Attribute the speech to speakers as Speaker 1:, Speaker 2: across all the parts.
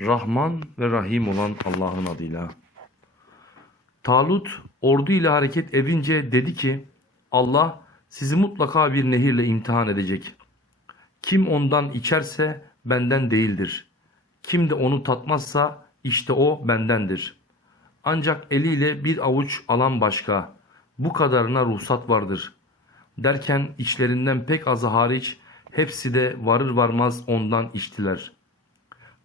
Speaker 1: Rahman ve Rahim olan Allah'ın adıyla. Talut ordu ile hareket edince dedi ki Allah sizi mutlaka bir nehirle imtihan edecek. Kim ondan içerse benden değildir. Kim de onu tatmazsa işte o bendendir. Ancak eliyle bir avuç alan başka. Bu kadarına ruhsat vardır. Derken içlerinden pek azı hariç hepsi de varır varmaz ondan içtiler.''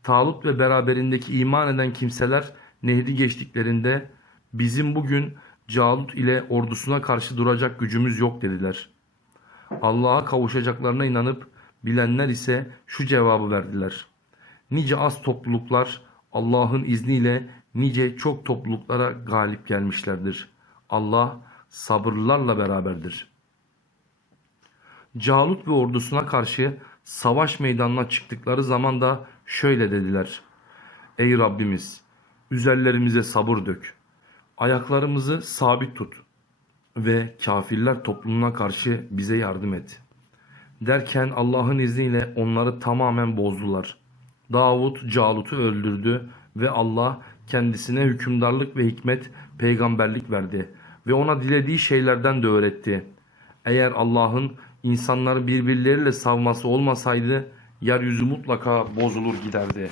Speaker 1: Talut ve beraberindeki iman eden kimseler nehri geçtiklerinde bizim bugün Calut ile ordusuna karşı duracak gücümüz yok dediler. Allah'a kavuşacaklarına inanıp bilenler ise şu cevabı verdiler. Nice az topluluklar Allah'ın izniyle nice çok topluluklara galip gelmişlerdir. Allah sabırlılarla beraberdir.'' Calut ve ordusuna karşı savaş meydanına çıktıkları zaman da şöyle dediler. Ey Rabbimiz! Üzerlerimize sabır dök. Ayaklarımızı sabit tut. Ve kafirler toplumuna karşı bize yardım et. Derken Allah'ın izniyle onları tamamen bozdular. Davut Calut'u öldürdü ve Allah kendisine hükümdarlık ve hikmet, peygamberlik verdi ve ona dilediği şeylerden de öğretti. Eğer Allah'ın insanları birbirleriyle savması olmasaydı yeryüzü mutlaka bozulur giderdi.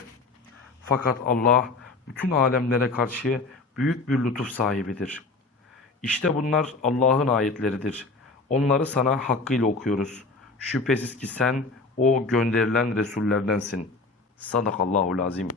Speaker 1: Fakat Allah bütün alemlere karşı büyük bir lütuf sahibidir. İşte bunlar Allah'ın ayetleridir. Onları sana hakkıyla okuyoruz. Şüphesiz ki sen o gönderilen Resullerdensin. Sadakallahu lazim.